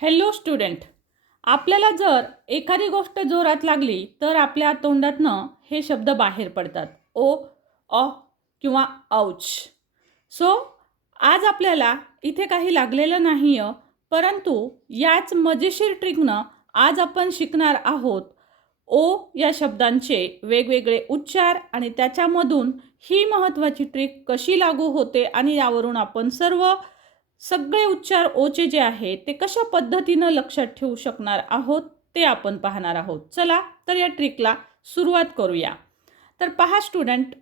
Hello student. आपल्याला जर एखादी गोष्ट जोरात लागली तर आपल्या तोंडातनं हे शब्द बाहेर पडतात. ओ अ किंवा औच. सो आज आपल्याला इथे काही लागलेलं नाही आहे परंतु याच मजेशीर ट्रिकनं आज आपण शिकणार आहोत ओ या शब्दांचे वेगवेगळे उच्चार आणि त्याच्यामधून ही महत्त्वाची ट्रिक कशी लागू होते आणि यावरून आपण सर्व सगळे उच्चार ओचे जे आहे ते कशा पद्धतीनं लक्षात ठेवू शकणार आहोत ते आपण पाहणार आहोत. चला तर या ट्रिकला सुरुवात करूया. तर पहा स्टुडंट.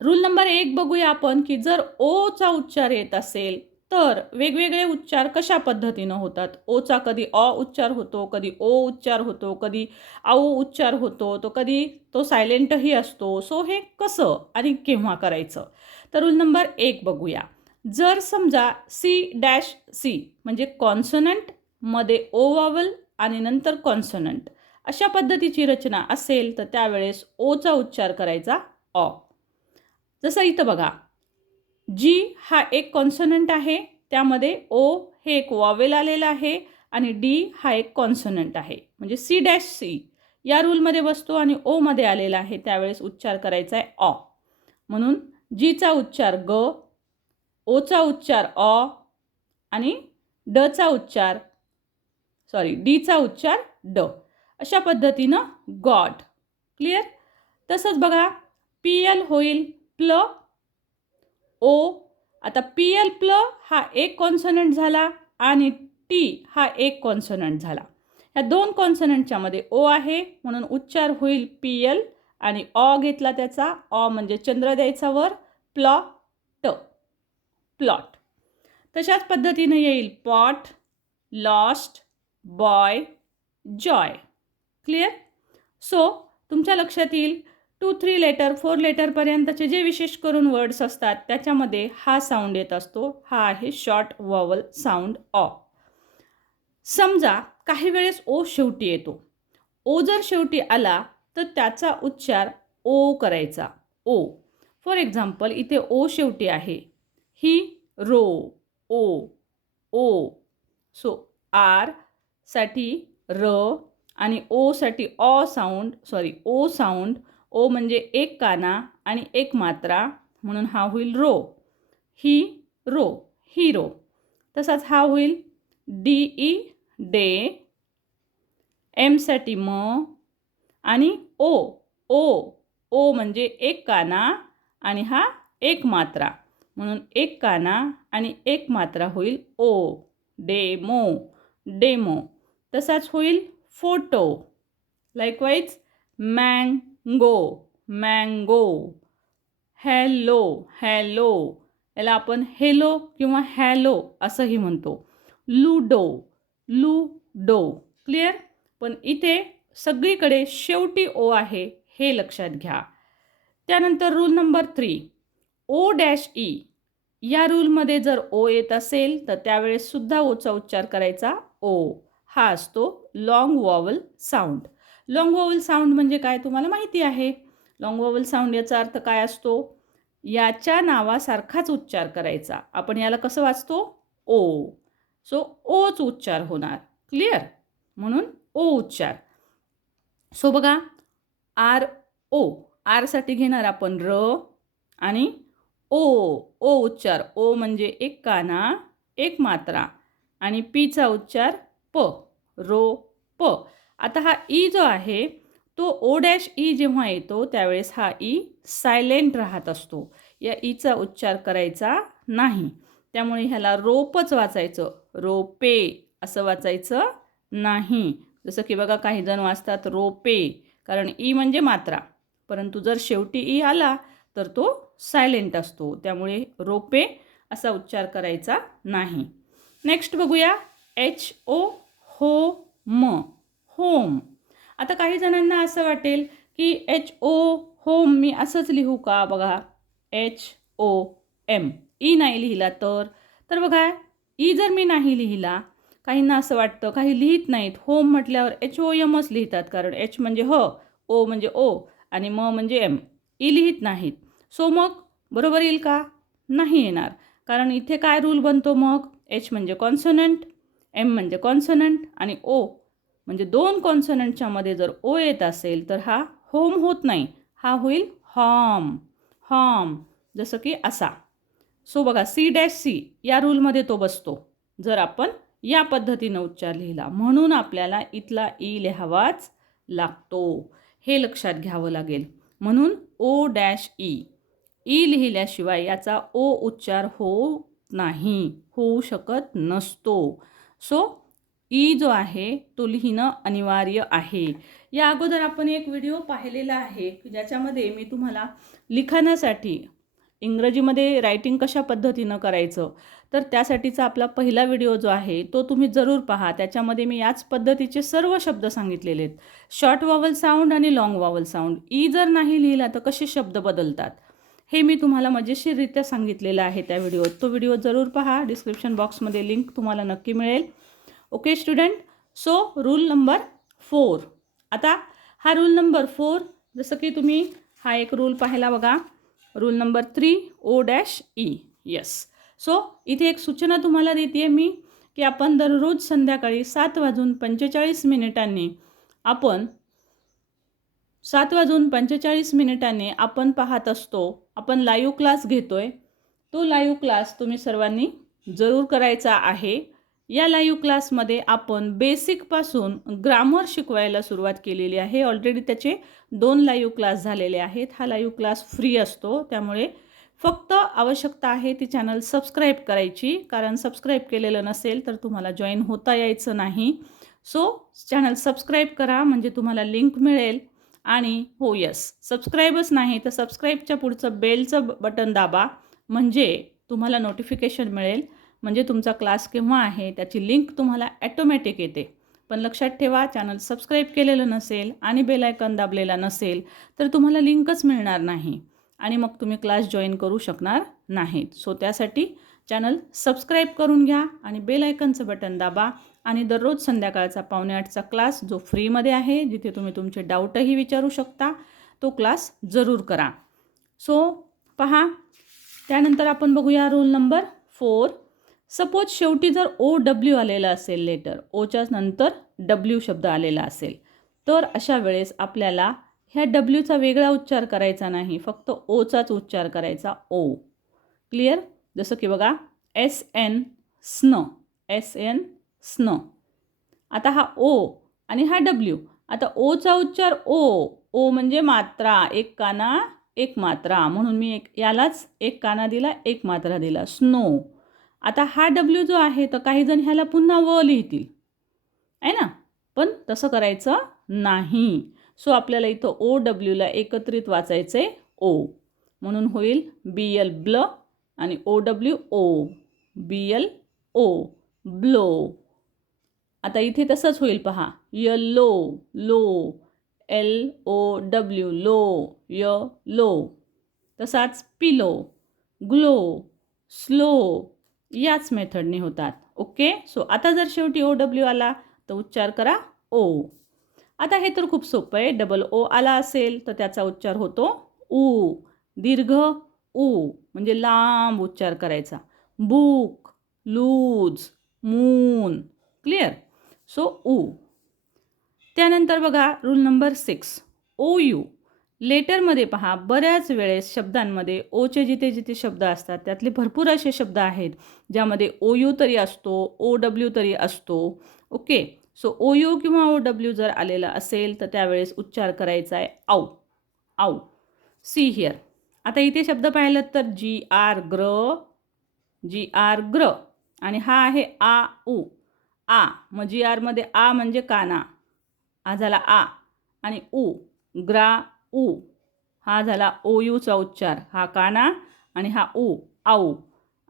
रूल नंबर एक बघूया आपण की जर ओचा उच्चार येत असेल तर वेगवेगळे उच्चार कशा पद्धतीनं होतात? ओचा कधी अ उच्चार होतो कधी ओ उच्चार होतो कधी औ उच्चार होतो तो कधी तो सायलेंटही असतो. सो हे कसं आणि केव्हा करायचं? तर रूल नंबर एक बघूया. जर समजा सी डॅश सी म्हणजे कॉन्सोनंटमध्ये ओ वावल आणि नंतर कॉन्सोनंट अशा पद्धतीची रचना असेल तर त्यावेळेस ओचा उच्चार करायचा ऑ जसं इथं बघा जी हा एक कॉन्सोनंट आहे त्यामध्ये ओ हे एक वॉवेल आलेलं आहे आणि डी हा एक कॉन्सोनंट आहे. म्हणजे सी डॅश सी या रूलमध्ये बसतो आणि ओमध्ये आलेला आहे त्यावेळेस उच्चार करायचा आहे ऑ म्हणून जीचा उच्चार ग ओचा उच्चार अ आणि डचा उच्चार सॉरी डीचा उच्चार ड. अशा पद्धतीनं गॉड. क्लिअर तसंच बघा पी एल होईल प्ल ओ. आता पी एल प्ल हा एक कॉन्सनंट झाला आणि टी हा एक कॉन्सनंट झाला. ह्या दोन कॉन्सनंटच्यामध्ये ओ आहे म्हणून उच्चार होईल पी एल आणि ऑ घेतला त्याचा. ऑ म्हणजे चंद्र द्यायचा वर प्ल ट. प्लॉट तशाच पद्धतीनं येईल pot lost boy joy clear so तुमच्या लक्षात येईल टू थ्री लेटर फोर लेटरपर्यंतचे जे विशेष करून वर्ड्स असतात त्याच्यामध्ये हा साऊंड येत असतो. हा आहे शॉर्ट वॉवल साऊंड ऑ समजा काही वेळेस ओ शेवटी येतो. ओ जर शेवटी आला तर त्याचा उच्चार ओ करायचा. ओ. फॉर एक्झाम्पल इथे ओ शेवटी आहे. ही रो ओ ओ. सो आरसाठी र आणि ओसाठी ऑ sound sorry O sound O म्हणजे एक काना आणि एक मात्रा म्हणून हा होईल रो. ही रो हिरो तसाच हा होईल डी ई डे एमसाठी म आणि ओ ओ ओ म्हणजे एक काना आणि हा एक मात्रा. म्हणून एक काना आणि एक मात्रा होईल ओ. डेमो. डेमो. तसाच होईल photo. Likewise mango mango hello hello याला आपण हेलो किंवा हॅलो असंही म्हणतो. लुडो लुडो क्लिअर पण इथे सगळीकडे शेवटी ओ आहे हे लक्षात घ्या. त्यानंतर rule number three O dash E. या रूलमध्ये जर ओ येत असेल तर त्यावेळेस सुद्धा ओचा उच्चार करायचा ओ. हा असतो long vowel sound long vowel sound म्हणजे काय तुम्हाला माहिती आहे? लॉंग वॉवल साऊंड याचा अर्थ काय असतो? याच्या नावासारखाच उच्चार करायचा. आपण याला कसं वाचतो? ओ. सो ओच उच्चार होणार. क्लिअर म्हणून ओ उच्चार. सो बघा. R O. आरसाठी घेणार आपण र आणि ओ ओ उच्चार. ओ म्हणजे एक काना एक मात्रा. आणि पीचा उच्चार प रो प. आता हा ई जो आहे तो ओ डॅश ई जेव्हा येतो त्यावेळेस हा ई सायलेंट राहत असतो. या ईचा उच्चार करायचा नाही. त्यामुळे ह्याला रोपच वाचायचं. रोपे असं वाचायचं नाही. जसं की बघा काही जण वाचतात रोपे कारण ई म्हणजे मात्रा. परंतु जर शेवटी ई आला तर तो सायलेंट असतो. त्यामुळे रोपे असा उच्चार करायचा नाही. नेक्स्ट बघूया. एच ओ हो म होम. आता काही जणांना असं वाटेल की एच ओ होम मी असंच लिहू का? बघा. H O M. ई नाही लिहिला तर. तर बघा ई जर मी नाही लिहिला काहींना असं वाटतं काही लिहित नाहीत. होम म्हटल्यावर एच ओ एमच लिहितात. कारण एच म्हणजे ह ओ म्हणजे ओ आणि म म्हणजे एम. ई लिहित नाहीत. सो मग बरोबर येईल का? नाही येणार. कारण इथे काय रूल बनतो मग? एच म्हणजे कॉन्सनंट एम म्हणजे कॉन्सनंट आणि ओ म्हणजे दोन कॉन्सनंटच्या मध्ये जर ओ येत असेल तर हा होम होत नाही. हा होईल हॉम. हॉम जसं की असा. सो बघा सी डॅश सी या रूलमध्ये तो बसतो. जर आपण या पद्धतीनं उच्चार लिहिला म्हणून आपल्याला इथला ई लिहावाच लागतो. हे लक्षात घ्यावं लागेल. म्हणून ओ डॅश ई. ई लिहिल्याशिवाय याचा ओ उच्चार होऊ नाही होऊ शकत नसतो. सो ई जो आहे तो लिहिणं अनिवार्य आहे. या अगोदर आपण एक व्हिडिओ पाहिलेला आहे की ज्याच्यामध्ये मी तुम्हाला लिखाणासाठी इंग्रजीमध्ये रायटिंग कशा पद्धतीनं करायचं? तर त्यासाठीचा आपला पहिला व्हिडिओ जो आहे तो तुम्ही जरूर पहा. त्याच्यामध्ये मी याच पद्धतीचे सर्व शब्द सांगितलेले आहेत. शॉर्ट वॉवल साऊंड आणि लॉंग वॉवल साऊंड ई जर नाही लिहिला तर कसे शब्द बदलतात? हे मी तुम्हाला मजेशीररित्या सांगितलेलं आहे त्या व्हिडिओत तो व्हिडिओ जरूर पहा. डिस्क्रिप्शन बॉक्समध्ये लिंक तुम्हाला नक्की मिळेल. Okay student so rule number four आता हा रूल नंबर फोर जसं की तुम्ही हा एक रूल पाहिला बघा. Rule number three O dash E. Yes so इथे एक सूचना तुम्हाला देते मी की आपण दररोज संध्याकाळी सात वाजून पंचेचाळीस मिनिटांनी आपण सात वाजून पंचेचाळीस मिनिटांनी आपण पाहत असतो आपण लाईव्ह क्लास घेतो आहे तो लाईव्ह क्लास तुम्ही सर्वांनी जरूर करायचा आहे. या लाईव्ह क्लासमध्ये आपण बेसिकपासून ग्रामर शिकवायला सुरुवात केलेली आहे. ऑलरेडी त्याचे दोन लाईव्ह क्लास झालेले आहेत. हा लाईव्ह क्लास फ्री असतो. त्यामुळे फक्त आवश्यकता आहे ती चॅनल सबस्क्राईब करायची. कारण सबस्क्राईब केलेलं नसेल तर तुम्हाला जॉईन होता यायचं नाही. सो चॅनल सबस्क्राईब करा. म्हणजे तुम्हाला लिंक मिळेल. आणि हो यस सबस्क्राईबच नाही तर सबस्क्राईबच्या पुढचं बेलचं बटन दाबा. म्हणजे तुम्हाला नोटिफिकेशन मिळेल. म्हणजे तुमचा क्लास केव्हा आहे त्याची लिंक तुम्हाला ॲटोमॅटिक येते. पण लक्षात ठेवा चॅनल सबस्क्राईब केलेलं नसेल आणि बेलायकन दाबलेला नसेल तर तुम्हाला लिंकच मिळणार नाही. आणि मग तुम्ही क्लास जॉईन करू शकणार नाहीत. सो त्यासाठी चॅनल सबस्क्राईब करून घ्या आणि बेलायकनचं बटन दाबा आणि दररोज संध्याकाळचा पावणे आठचा क्लास जो फ्रीमध्ये आहे जिथे तुम्ही तुमचे डाऊटही विचारू शकता तो क्लास जरूर करा. सो पहा त्यानंतर आपण बघूया रूल नंबर फोर सपोज शेवटी जर ओ डब्ल्यू आलेलं असेल लेटर ओच्या नंतर डब्ल्यू शब्द आलेला असेल तर अशा वेळेस आपल्याला ह्या डब्ल्यूचा वेगळा उच्चार करायचा नाही फक्त ओचाच उच्चार करायचा ओ क्लिअर जसं की बघा एस एन स्न एस एन स्न आता हा ओ आणि हा डब्ल्यू आता ओचा उच्चार ओ ओ म्हणजे मात्रा एक काना एक मात्रा. म्हणून मी एक यालाच एक काना दिला एक मात्रा दिला. स्नो आता हा डब्ल्यू जो आहे तर काही जण ह्याला पुन्हा व लिहितील. आहे ना? पण तसं करायचं नाही. सो आपल्याला इथं ओ डब्ल्यूला एकत्रित वाचायचं आहे ओ म्हणून होईल बी एल ब्ल आणि O W O B L O blow आता इथे तसंच होईल पहा. य low low. L O W low. य लो. तसाच पिलो. Glow slow. याच मेथडने होतात. ओके? सो आता जर शेवटी ओ डब्ल्यू आला तर उच्चार करा ओ आता हे तर खूप सोपं आहे. डबल ओ आला असेल तर त्याचा उच्चार होतो ऊ दीर्घ ऊ म्हणजे लांब उच्चार करायचा. Book loose moon clear so ऊ त्यानंतर बघा rule number six O U लेटरमध्ये पहा बऱ्याच वेळेस शब्दांमध्ये ओचे जिथे जिथे शब्द असतात त्यातले भरपूर असे शब्द आहेत ज्यामध्ये ओ यू तरी असतो ओ डब्ल्यू तरी असतो ओके? सो ओ यू किंवा ओ डब्ल्यू जर आलेला असेल तर त्यावेळेस उच्चार करायचा आहे आऊ आऊ. See here. आता इथे शब्द पाहिलं तर जी आर ग्र जी आर ग्र आणि हा आहे आ उ आ मग जी आरमध्ये आ म्हणजे काना आ झाला आ आणि उ ग्रा उ. हा झाला ओ यूचा उच्चार. हा काना आणि हा उ आऊ.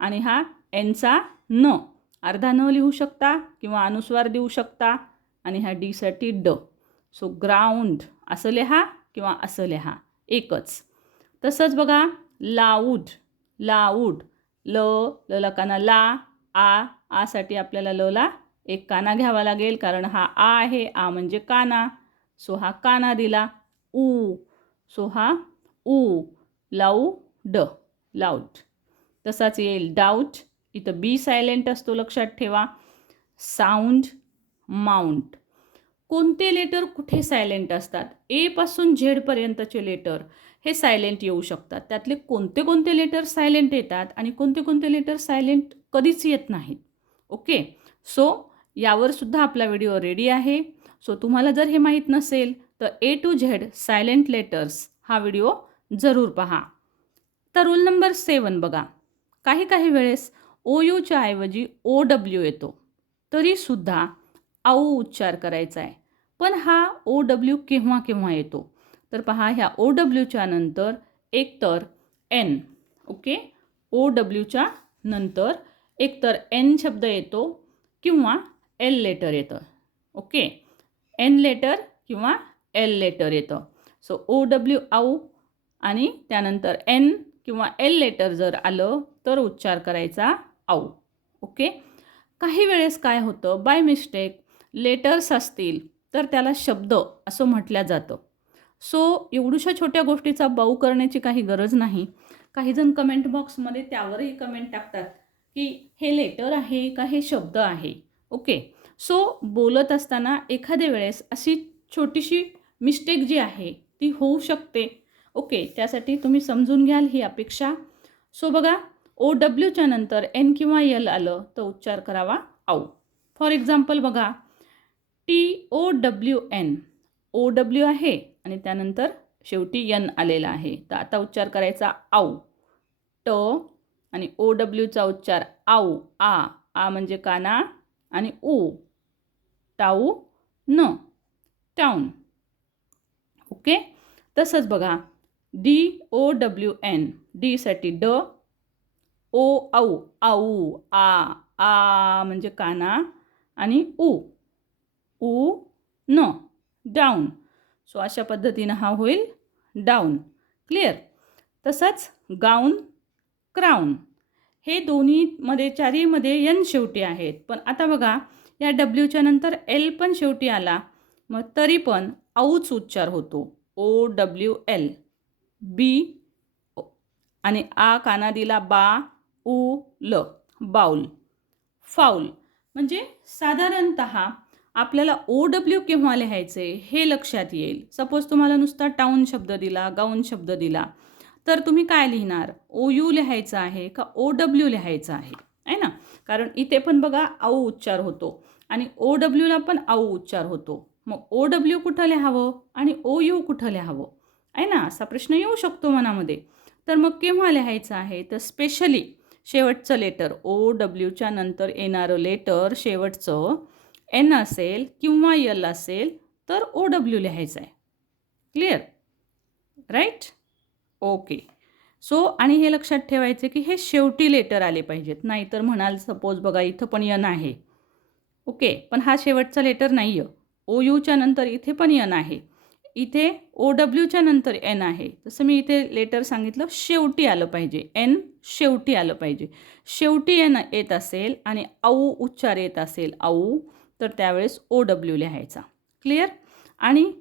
आणि हा एनचा न. अर्धा न लिहू शकता किंवा अनुस्वार देऊ शकता. आणि हा डीसाठी ड. सो ग्राउंड असं लिहा किंवा असं लिहा. एकच. तसंच बघा लाऊड. लाऊड. ल ल काना ला आ आसाठी आपल्याला लला एक काना घ्यावा लागेल. कारण हा आ आहे. आ म्हणजे काना. सो हा काना दिला. ऊ सो हा ऊ लाऊ ड लाऊट तसाच येईल डाऊट इथं बी सायलेंट असतो लक्षात ठेवा. साऊंड माउंट कोणते लेटर कुठे सायलेंट असतात? एपासून झेडपर्यंतचे लेटर हे सायलेंट येऊ शकतात. त्यातले कोणते कोणते लेटर सायलेंट येतात आणि कोणते कोणते लेटर सायलेंट कधीच येत नाहीत. ओके? सो यावर सुद्धा आपला व्हिडिओ रेडी आहे. सो तुम्हाला जर हे माहीत नसेल तर A to Z silent letters हा व्हिडिओ जरूर पहा. तर रूल नंबर सेवन बघा. काही काही वेळेस ओ यूच्या ऐवजी ओ डब्ल्यू येतो. तरीसुद्धा आऊ उच्चार करायचा आहे. पण हा ओ डब्ल्यू केव्हा केव्हा येतो? तर पहा ह्या ओ डब्ल्यूच्या नंतर एकतर एन ओके ओ डब्ल्यूच्या नंतर एकतर एन शब्द येतो किंवा एल लेटर येतं ओके एन लेटर किंवा एल लेटर येतं. सो ओ डब्ल्यू आऊ आणि त्यानंतर एन किंवा एल लेटर जर आलं तर उच्चार करायचा आऊ ओके काही वेळेस काय होतं? बाय मिस्टेक लेटर्स असतील तर त्याला शब्द असं म्हटलं जातं. सो एवढूशा छोट्या गोष्टीचा बाऊ करण्याची काही गरज नाही. काहीजण कमेंट बॉक्समध्ये त्यावरही कमेंट टाकतात की हे लेटर आहे का हे शब्द आहे? ओके सो बोलत असताना एखाद्या वेळेस अशी छोटीशी मिस्टेक जी आहे ती होऊ शकते. ओके त्यासाठी तुम्ही समजून घ्याल ही अपेक्षा. सो बघा ओ डब्ल्यूच्या नंतर एन किंवा एल आलं तर उच्चार करावा आऊ. फॉर एक्झाम्पल बघा T O W N O W आहे आणि त्यानंतर शेवटी यन आलेला आहे. तर आता उच्चार करायचा आऊ. ट आणि ओ डब्ल्यूचा उच्चार आऊ आ आ म्हणजे काना आणि ऊ टाऊ न टाऊन. ओके? तसंच बघा डी ओ डब्ल्यू एन डीसाठी ड ओ आऊ आऊ आ आ म्हणजे काना आणि ऊ ऊ न डाऊन. सो अशा पद्धतीनं हा होईल डाऊन. क्लिअर? तसंच गाऊन क्राऊन. हे दोन्हीमध्ये चारीमध्ये यन शेवटी आहेत. पण आता बघा या डब्ल्यूच्या नंतर एल पण शेवटी आला. मग तरी पण औच उच्चार होतो. O W L. बी आणि आ काना दिला बा उ ल बाऊल. फाऊल. म्हणजे साधारणत आपल्याला ओ डब्ल्यू केव्हा लिहायचे हे लक्षात येईल. सपोज तुम्हाला नुसता टाऊन शब्द दिला गाऊन शब्द दिला तर तुम्ही काय लिहिणार? ओ यू लिहायचं आहे का ओ डब्ल्यू लिहायचं आहे? आहे ना? कारण इथे पण बघा आऊ उच्चार होतो. आणि ओ डब्ल्यूला पण आऊ उच्चार होतो. मग ओ डब्ल्यू कुठं लिहावं आणि ओ यू कुठं लिहावं आहे ना? असा प्रश्न येऊ शकतो मनामध्ये. तर मग केव्हा लिहायचं आहे? तर स्पेशली शेवटचं लेटर ओ डब्ल्यूच्या नंतर येणारं लेटर शेवटचं एन असेल किंवा यल असेल तर ओ डब्ल्यू लिहायचं आहे. क्लिअर राईट ओके सो आणि हे लक्षात ठेवायचं की हे शेवटी लेटर आले पाहिजेत. नाहीतर म्हणाल सपोज बघा इथं पण यन आहे. ओके पण हा शेवटचा लेटर नाही आहे ओ यूच्या नंतर इथे पण यन आहे. इथे ओ डब्ल्यूच्या नंतर एन आहे. तसं मी इथे लेटर सांगितलं शेवटी आलं पाहिजे. एन शेवटी आलं पाहिजे. शेवटी एन येत असेल आणि आऊ उच्चार येत असेल आऊ तर त्यावेळेस ओ डब्ल्यू लिहायचा. क्लिअर? आणि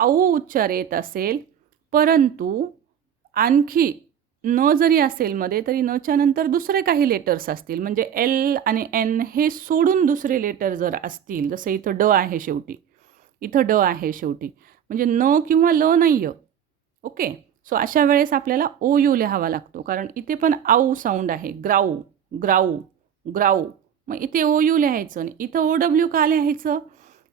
आऊ उच्चार येत असेल परंतु आणखी न जरी असेल मध्ये तरी नच्या नंतर दुसरे काही लेटर्स असतील. म्हणजे एल आणि एन हे सोडून दुसरे लेटर जर असतील जसं इथं ड आहे शेवटी. इथं ड आहे शेवटी. म्हणजे न किंवा ल नाही य ओके? सो अशा वेळेस आपल्याला ओ यू लिहावा लागतो. कारण इथे पण आऊ साऊंड आहे. ग्राऊ ग्राऊ ग्राऊ. मग इथे ओ यू लिहायचं आणि इथं ओ डब्ल्यू का लिहायचं?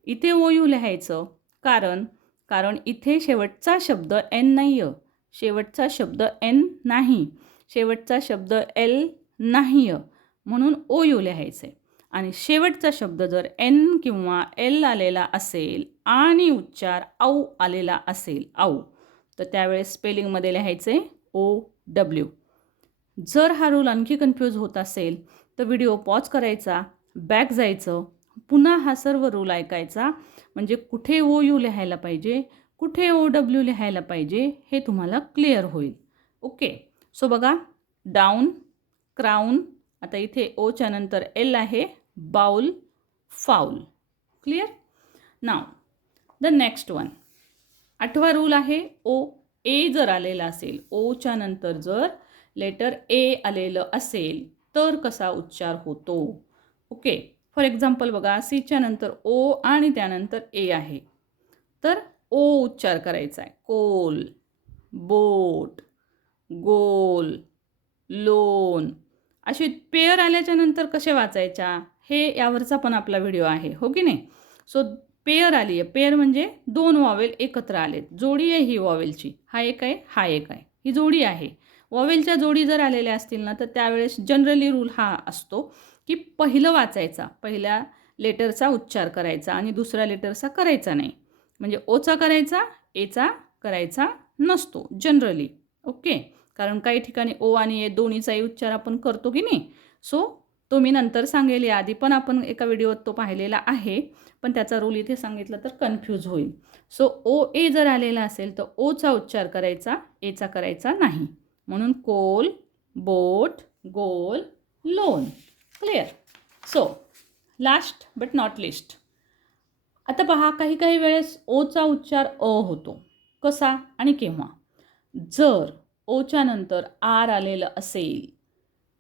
इथे ओ यू लिहायचं. कारण कारण इथे शेवटचा शब्द एन नाही आहे शेवटचा शब्द एन नाही. शेवटचा शब्द एल नाही. म्हणून ओ यू लिहायचं. आहे आणि शेवटचा शब्द जर एन किंवा एल आलेला असेल आणि उच्चार आऊ आलेला असेल आऊ तर त्यावेळेस स्पेलिंगमध्ये लिहायचे ओ डब्ल्यू. जर हा रूल आणखी कन्फ्यूज होत असेल तर व्हिडिओ पॉज करायचा बॅक जायचं पुन्हा हा सर्व रूल ऐकायचा. म्हणजे कुठे ओ यू लिहायला पाहिजे? कुठे ओ डब्ल्यू लिहायला पाहिजे हे तुम्हाला क्लिअर होईल. ओके सो बघा डाऊन क्राऊन आता इथे ओच्या नंतर एल आहे bowl foul clear now the next one आठवा रूल आहे ओ ए जर आलेला असेल ओच्या नंतर जर लेटर ए आलेलं असेल तर कसा उच्चार होतो? ओके फॉर एक्झाम्पल बघा सीच्या नंतर ओ आणि त्यानंतर ए आहे. तर ओ उच्चार करायचा आहे कोल बोट गोल लोन. असे पेअर आल्याच्यानंतर कसे वाचायच्या? हे यावरचा पण आपला व्हिडिओ आहे हो की नाही? सो पेअर आली आहे. पेअर म्हणजे दोन वॉवेल एकत्र आलेत. जोडी आहे ही वॉवेलची हा एक आहे हा एक आहे. ही जोडी आहे. वॉवेलच्या जोडी जर आलेल्या असतील ना तर त्यावेळेस जनरली रूल हा असतो की पहिलं वाचायचा. पहिल्या लेटरचा उच्चार करायचा आणि दुसऱ्या लेटरचा करायचा नाही. म्हणजे ओचा करायचा एचा करायचा नसतो जनरली ओके कारण काही ठिकाणी ओ आणि ए दोन्हीचाही उच्चार आपण करतो की नाही? सो तो मी नंतर सांगेल. याआधी पण आपण एका व्हिडिओत तो पाहिलेला आहे. पण त्याचा रूल इथे सांगितलं तर कन्फ्यूज होईल. सो ओ ए जर आलेला असेल तर ओचा उच्चार करायचा एचा करायचा नाही. म्हणून coal boat goal loan. Clear so last but not least आता पहा काही काही वेळेस ओचा उच्चार अ होतो. कसा आणि केव्हा? जर ओच्या नंतर आर आलेलं असेल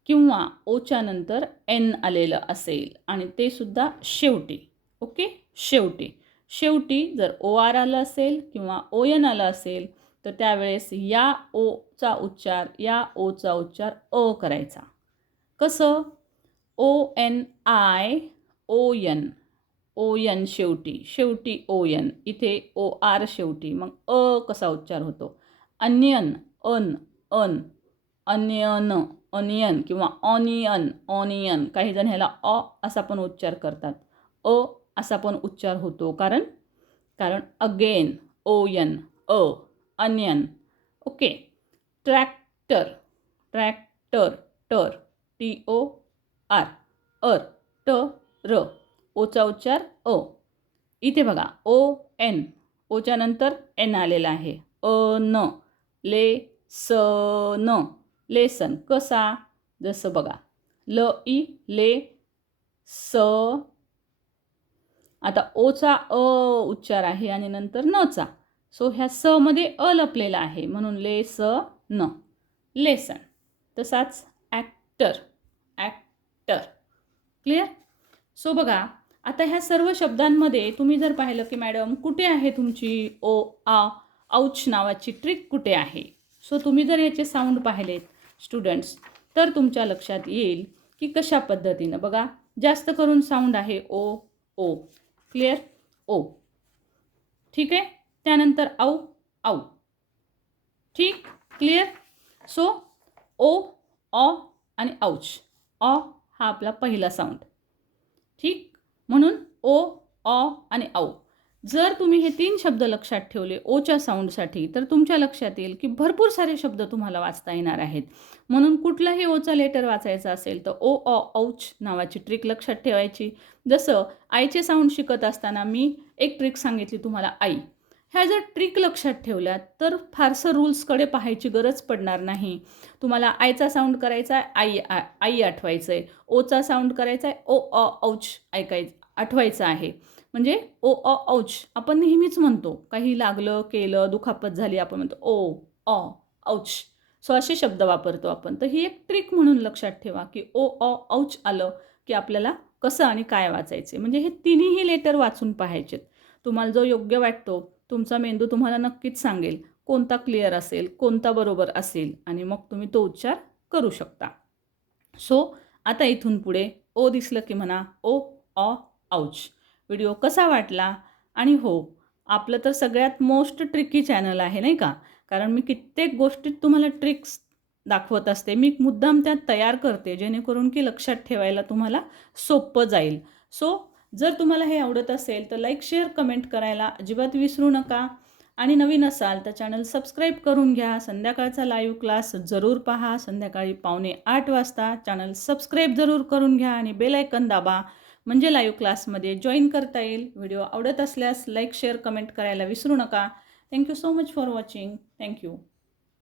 किंवा ओच्या नंतर एन आलेलं असेल आणि ते सुद्धा शेवटी ओके? शेवटी. शेवटी जर ओ आर आलं असेल किंवा ओ एन आलं असेल तर त्यावेळेस या ओचा उच्चार या ओचा उच्चार अ करायचा. कसं? O N I O N O N शेवटी शेवटी ओ यन इथे ओ आर शेवटी. मग अ कसा उच्चार होतो? अन्यन अन अन. अन्यन अनियन किंवा ऑनियन ऑनियन. काही जण ह्याला अ असा पण उच्चार करतात. अ असा पण उच्चार होतो. कारण? कारण अगेन ओ यन अ अनियन. ओके. ट्रॅक्टर ट्रॅक्टर टर. T O R. अर ट र. ओचा उच्चार अ इथे बघा ओ एन. ओच्या नंतर एन आलेला आहे. अ न. ले स न. लेसन. कसा? जसं बघा. ल ई ले स. आता ओचा अ उच्चार आहे आणि नंतर नचा. सो ह्या स मध्ये अ लपलेला आहे. म्हणून ले स न. लेसन. तसाच ॲक्टर. ॲक्टर. क्लिअर? सो बघा आता ह्या सर्व शब्दांमध्ये तुम्ही जर पाहिलं की मॅडम कुठे आहे तुमची ओ आ औच नावाची ट्रिक कुठे आहे? सो तुम्ही जर याचे साऊंड पाहिलेत स्टुडंट्स तर तुमच्या लक्षात येईल की कशा पद्धतीनं. बघा जास्त करून साऊंड आहे ओ ओ. क्लिअर ओ. ठीक आहे? त्यानंतर औ औ. ठीक? क्लिअर सो ओ ऑ आणि औच. ऑ हा आपला पहिला साऊंड ठीक? म्हणून ओ ऑ आणि औ. जर तुम्ही हे तीन शब्द लक्षात ठेवले ओच्या साऊंडसाठी तर तुमच्या लक्षात येईल की भरपूर सारे शब्द तुम्हाला वाचता येणार आहेत. म्हणून कुठलाही ओचा लेटर वाचायचा असेल तर ओ ऑ औच नावाची ट्रिक लक्षात ठेवायची. जसं आईचे साऊंड शिकत असताना मी एक ट्रिक सांगितली तुम्हाला आई. ह्या जर ट्रिक लक्षात ठेवल्या तर फारसं रूल्सकडे पाहायची गरज पडणार नाही. तुम्हाला आयचा साऊंड करायचा आहे आई आई आठवायचं आहे ओचा साऊंड करायचा आहे ओ ऑ औच ऐकायचं. आठवायचं आहे. म्हणजे ओ अ औच आपण नेहमीच म्हणतो काही लागलं केलं दुखापत झाली आपण म्हणतो ओ ऑ औच. सो असे शब्द वापरतो आपण. तर ही एक ट्रिक म्हणून लक्षात ठेवा की ओ ऑ औच आलं की आपल्याला कसं आणि काय वाचायचे म्हणजे हे तिन्ही लेटर वाचून पाहायचेत. तुम्हाला जो योग्य वाटतो तुमचा मेंदू तुम्हाला नक्कीच सांगेल कोणता क्लिअर असेल कोणता बरोबर असेल आणि मग तुम्ही तो उच्चार करू शकता. सो आता इथून पुढे ओ दिसलं की म्हणा ओ ऑ औच व्हिडिओ कसा वाटला? आणि हो आपलं तर सगळ्यात मोस्ट ट्रिकी चॅनल आहे नाही का? कारण मी कित्येक गोष्टीत तुम्हाला ट्रिक्स दाखवत असते. मी मुद्दाम त्यात तयार करते जेणेकरून की लक्षात ठेवायला तुम्हाला सोपं जाईल. सो जर तुम्हाला हे आवडत असेल तर लाईक शेअर कमेंट करायला अजिबात विसरू नका. आणि नवीन असाल तर चॅनल सबस्क्राईब करून घ्या. संध्याकाळचा लाईव्ह क्लास जरूर पहा. संध्याकाळी पावणे आठ वाजता चॅनल सबस्क्राईब जरूर करून घ्या. आणि बेल आयकन दाबा. म्हणजे लाईव्ह क्लासमध्ये जॉईन करता येईल. व्हिडिओ आवडत असल्यास लाईक शेअर कमेंट करायला विसरू नका. Thank you so much for watching thank you